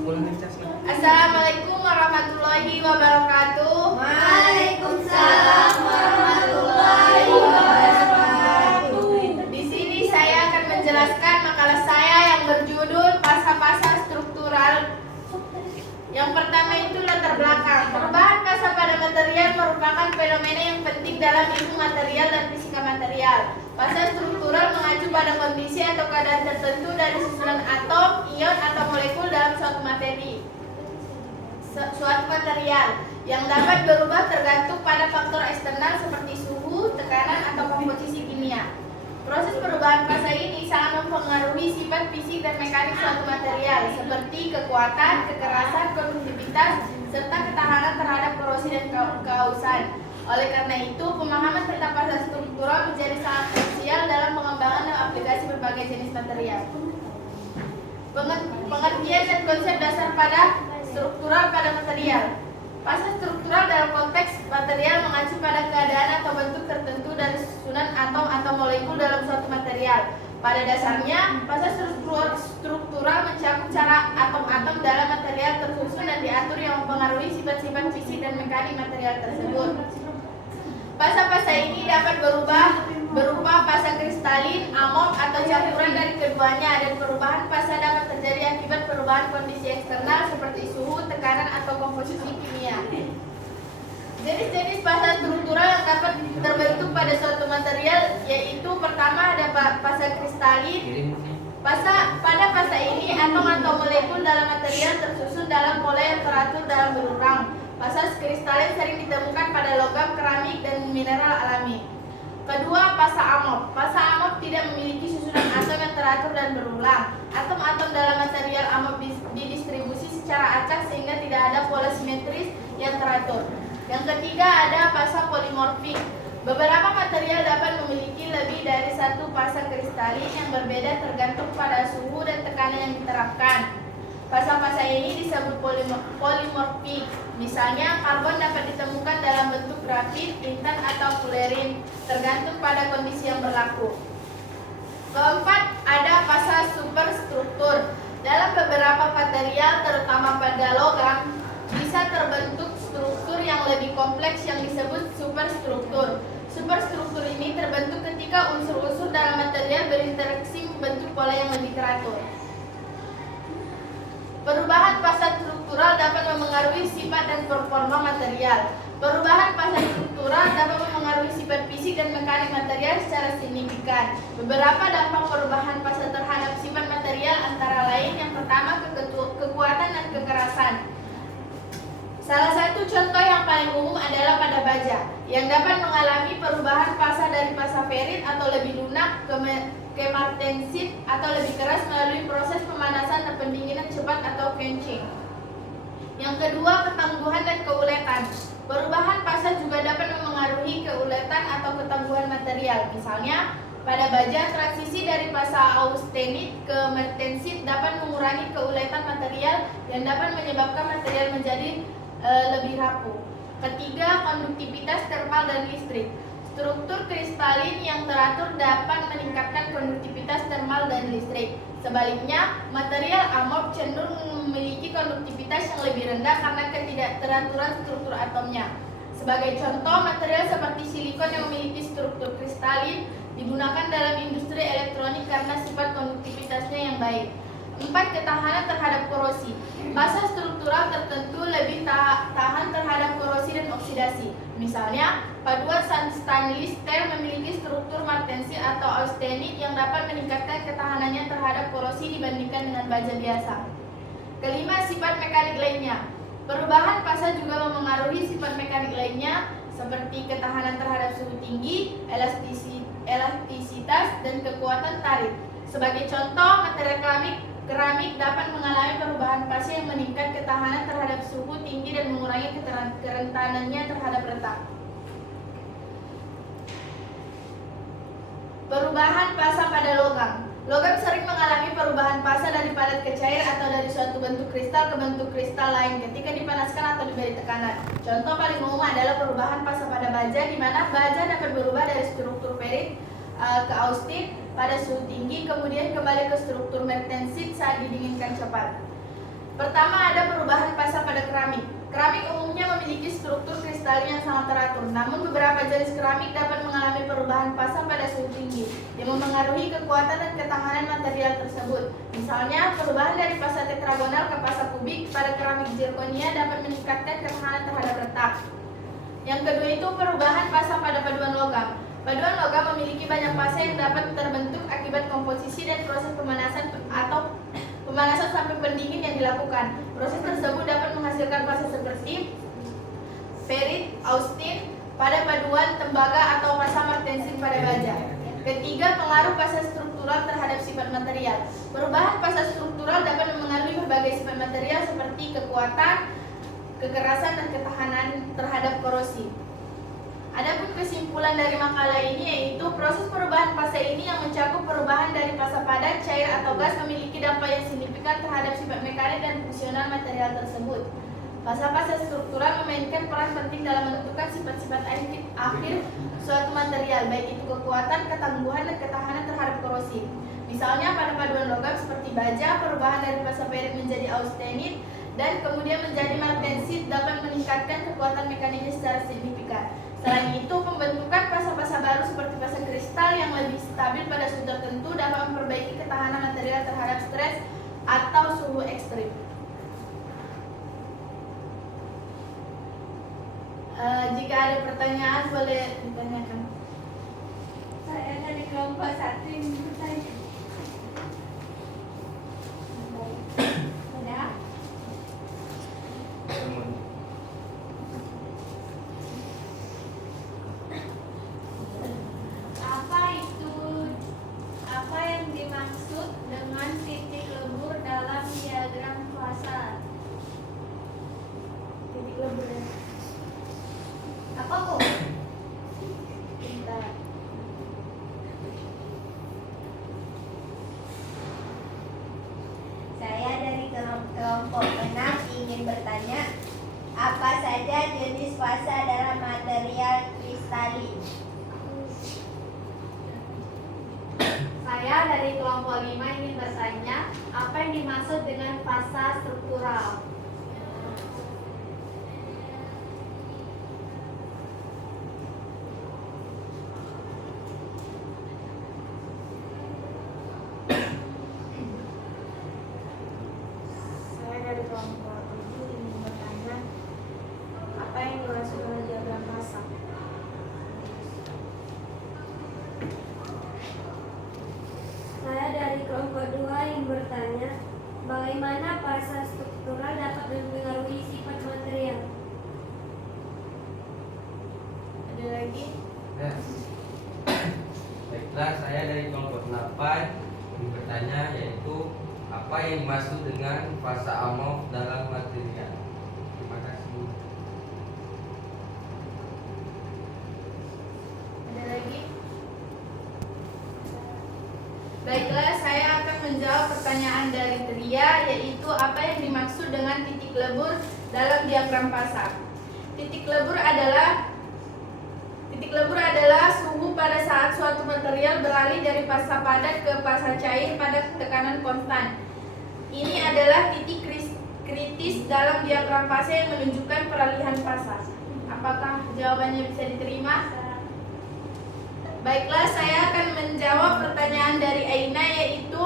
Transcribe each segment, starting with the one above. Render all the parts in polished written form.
Assalamualaikum warahmatullahi wabarakatuh. Waalaikumsalam warahmatullahi wabarakatuh. Di sini saya akan menjelaskan makalah saya yang berjudul Pasa-pasa struktural. Yang pertama itu latar belakang. Perubahan pasa pada material merupakan fenomena yang penting dalam ilmu material dan fisika material. Pasa struktural mengacu pada kondisi atau keadaan tertentu dari susunan atom, ion, atau molekul dalam suatu material yang dapat berubah tergantung pada faktor eksternal seperti suhu, tekanan, atau komposisi kimia. Proses perubahan pasa ini sangat mempengaruhi sifat fisik dan mekanik suatu material seperti kekuatan, kekerasan, konduktivitas, serta ketahanan terhadap korosi dan keausan. Oleh karena itu, pemahaman tentang pasa struktural menjadi sangat krusial dalam pengembangan dan aplikasi berbagai jenis material. Pengertian dan konsep dasar pada struktural pada material. Pasa struktural dalam konteks material mengacu pada keadaan atau bentuk tertentu dari susunan atom atau molekul dalam suatu material. Pada dasarnya, pasa struktural mencakup cara atom-atom dalam material tersusun dan diatur yang mempengaruhi sifat-sifat fisik dan mekanik material tersebut. Pasa-pasa ini dapat berupa pasa kristalin, amorf, atau campuran dari keduanya, dan perubahan pasa dapat terjadi akibat perubahan kondisi eksternal seperti suhu, tekanan, atau komposisi kimia. Jenis-jenis pasa struktural yang dapat terbentuk pada suatu material yaitu pertama ada pasa kristalin. Pada pasa ini atom atau molekul dalam material tersusun dalam pola yang teratur dalam berulang. Pasa kristalin sering ditemukan pada logam, keramik, dan mineral alami. Kedua, pasa amorf. Pasa amorf tidak memiliki susunan atom yang teratur dan berulang. Atom-atom dalam material amorf didistribusi secara acak sehingga tidak ada pola simetris yang teratur. Yang ketiga ada pasa polimorfik. Beberapa material dapat memiliki lebih dari satu pasa kristalin yang berbeda tergantung pada suhu dan tekanan yang diterapkan. Pasa-pasa ini disebut polimorfik. Misalnya, karbon dapat ditemukan dalam bentuk grafit, intan, atau fulerin, tergantung pada kondisi yang berlaku. Keempat, ada pasa superstruktur. Dalam beberapa material, terutama pada logam, bisa terbentuk struktur yang lebih kompleks yang disebut superstruktur. Superstruktur ini terbentuk ketika unsur-unsur dalam material berinteraksi membentuk pola yang lebih teratur. Perubahan pasa struktural dapat memengaruhi sifat dan performa material. Perubahan pasa struktural dapat memengaruhi sifat fisik dan mekanik material secara signifikan. Beberapa dampak perubahan pasa terhadap sifat material antara lain yang pertama kekuatan dan kekerasan. Salah satu contoh yang paling umum adalah pada baja, yang dapat mengalami perubahan pasa dari pasa ferit atau lebih lunak ke martensit atau lebih keras melalui proses pemanasan dan pendinginan cepat atau quenching. Yang kedua, ketangguhan dan keuletan. Perubahan pasa juga dapat memengaruhi keuletan atau ketangguhan material. Misalnya, pada baja, transisi dari pasa austenit ke martensit dapat mengurangi keuletan material yang dapat menyebabkan material menjadi lebih rapuh. Ketiga, konduktivitas termal dan listrik. Struktur kristalin yang teratur dapat meningkatkan konduktivitas termal dan listrik. Sebaliknya, material amorf cenderung memiliki konduktivitas yang lebih rendah karena ketidakteraturan struktur atomnya. Sebagai contoh, material seperti silikon yang memiliki struktur kristalin digunakan dalam industri elektronik karena sifat konduktivitasnya yang baik. 4. Ketahanan terhadap korosi. Pasa struktural tertentu lebih tahan terhadap korosi dan oksidasi. Misalnya, paduan stainless steel memiliki struktur martensit atau austenit yang dapat meningkatkan ketahanannya terhadap korosi dibandingkan dengan baja biasa. Kelima, sifat mekanik lainnya. Perubahan pasa juga memengaruhi sifat mekanik lainnya seperti ketahanan terhadap suhu tinggi, elastisitas, dan kekuatan tarik. Sebagai contoh, material keramik dapat mengalami perubahan pasa yang meningkat ketahanan terhadap suhu tinggi dan mengurangi kerentanannya terhadap retak. Perubahan pasa pada logam. Logam sering mengalami perubahan pasa dari padat ke cair atau dari suatu bentuk kristal ke bentuk kristal lain ketika dipanaskan atau diberi tekanan. Contoh paling umum adalah perubahan pasa pada baja, di mana baja dapat berubah dari struktur ferit ke austit pada suhu tinggi, kemudian kembali ke struktur martensit saat didinginkan cepat. Pertama, ada perubahan fasa pada keramik. Keramik umumnya memiliki struktur kristalin yang sangat teratur, namun beberapa jenis keramik dapat mengalami perubahan fasa pada suhu tinggi yang memengaruhi kekuatan dan ketahanan material tersebut. Misalnya, perubahan dari fasa tetragonal ke fasa kubik pada keramik zirconia dapat meningkatkan ketahanan terhadap retak. Yang kedua itu perubahan fasa pada paduan logam. Paduan logam memiliki banyak fasa yang dapat terbentuk akibat komposisi dan proses pemanasan atau pemanasan sampai pendingin yang dilakukan. Proses tersebut dapat menghasilkan fasa seperti ferrit, austin pada paduan tembaga atau fasa martensin pada baja. Ketiga, pengaruh fasa struktural terhadap sifat material. Perubahan fasa struktural dapat mempengaruhi berbagai sifat material seperti kekuatan, kekerasan, dan ketahanan terhadap korosi. Adapun kesimpulan dari makalah ini yaitu proses perubahan fasa ini yang mencakup perubahan dari fasa padat, cair, atau gas memiliki dampak yang signifikan terhadap sifat mekanik dan fungsional material tersebut. Fasa-fasa struktural memainkan peran penting dalam menentukan sifat-sifat akhir suatu material, baik itu kekuatan, ketangguhan, dan ketahanan terhadap korosi. Misalnya pada paduan logam seperti baja, perubahan dari fasa ferrit menjadi austenit dan kemudian menjadi martensit dapat meningkatkan kekuatan mekaniknya secara signifikan. Selain itu, pembentukan fasa-fasa baru seperti fasa kristal yang lebih stabil pada suhu tertentu dapat memperbaiki ketahanan material terhadap stres atau suhu ekstrim. Jika ada pertanyaan boleh ditanyakan. Saya dari kelompok 1 yang bertanya. Sudah? Apa yang dimaksud dengan titik lebur dalam diagram fasa? Titik lebur. Apa kok? Bentar. Saya dari kelompok 6 ingin bertanya, apa saja jenis fasa dalam material kristalin? Saya dari kelompok 5 ingin bertanya, apa yang dimaksud dengan fasa struktural? Saya dari kelompok 7 ingin bertanya apa yang dimaksud dengan diagram fasa. Saya dari kelompok 2 yang bertanya, bagaimana fasa struktural dapat mempengaruhi sifat material? Ada lagi? Baiklah, saya dari kelompok 8 ingin bertanya yaitu apa yang dimaksud dengan fasa amorf dalam material. Terima kasih. Ada lagi? Baiklah, saya akan menjawab pertanyaan dari Tria, yaitu apa yang dimaksud dengan titik lebur dalam diagram fasa. Titik lebur adalah suhu pada saat suatu material beralih dari fasa padat ke fasa cair pada tekanan konstan. Ini adalah titik kritis dalam diagram fasa yang menunjukkan peralihan fasa. Apakah jawabannya bisa diterima? Baiklah, saya akan menjawab pertanyaan dari Aina, yaitu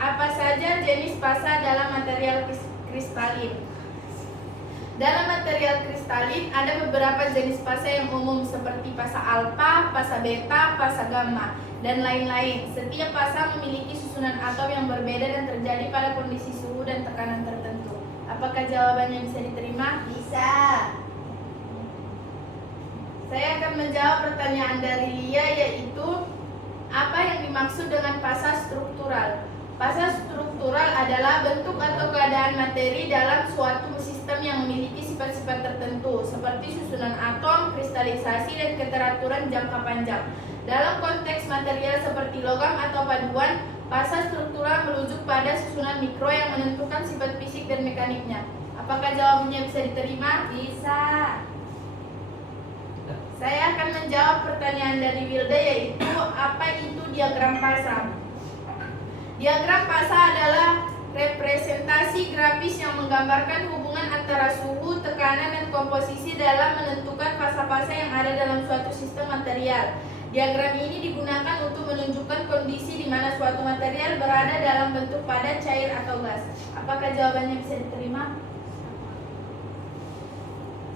apa saja jenis fasa dalam material kristalin. Dalam material kristalin ada beberapa jenis fasa yang umum seperti fasa alfa, fasa beta, fasa gamma, dan lain-lain. Setiap fasa memiliki susunan atom yang berbeda dan terjadi pada kondisi suhu dan tekanan tertentu. Apakah jawabannya bisa diterima? Bisa. Saya akan menjawab pertanyaan dari Lia, yaitu apa yang dimaksud dengan fasa struktural. Fasa struktural adalah bentuk atau keadaan materi dalam suatu sistem yang memiliki sifat-sifat tertentu seperti susunan atom, kristalisasi, dan keteraturan jangka panjang. Dalam konteks material seperti logam atau paduan, fasa struktural merujuk pada susunan mikro yang menentukan sifat fisik dan mekaniknya. Apakah jawabannya bisa diterima? Bisa. Saya akan menjawab pertanyaan dari Wilda, yaitu apa itu diagram fasa. Diagram fasa adalah representasi grafis yang menggambarkan hubungan antara suhu, tekanan, dan komposisi dalam menentukan fasa-fasa yang ada dalam suatu sistem material. Diagram ini digunakan untuk menunjukkan kondisi di mana suatu material berada dalam bentuk padat, cair, atau gas. Apakah jawabannya bisa diterima?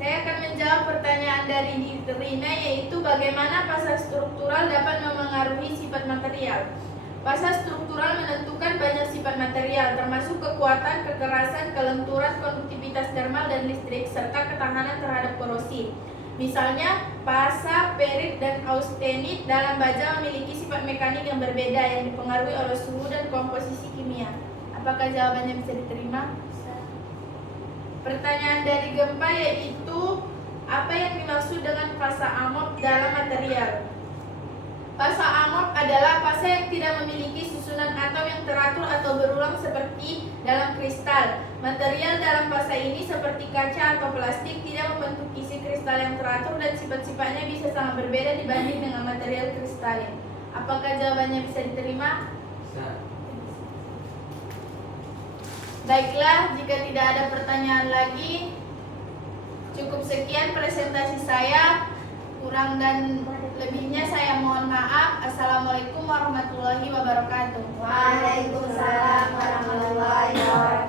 Saya akan menjawab pertanyaan dari Rina, yaitu bagaimana fasa struktural dapat memengaruhi sifat material. Fasa struktural menentukan banyak sifat material, termasuk kekuatan, kekerasan, kelenturan, konduktivitas termal dan listrik, serta ketahanan terhadap korosi. Misalnya, fasa, perit, dan austenit dalam baja memiliki sifat mekanik yang berbeda yang dipengaruhi oleh suhu dan komposisi kimia. Apakah jawabannya bisa diterima? Pertanyaan dari Gempa yaitu, apa yang dimaksud dengan fasa amorf dalam material? Fasa amorf adalah fasa yang tidak memiliki susunan atom yang teratur atau berulang seperti dalam kristal. Material dalam fasa ini seperti kaca atau plastik tidak membentuk isi kristal yang teratur dan sifat-sifatnya bisa sangat berbeda dibanding dengan material kristalin. Apakah jawabannya bisa diterima? Bisa. Baiklah, jika tidak ada pertanyaan lagi, cukup sekian presentasi saya. Kurang dan lebihnya saya mohon maaf. Assalamualaikum warahmatullahi wabarakatuh. Waalaikumsalam warahmatullahi wabarakatuh.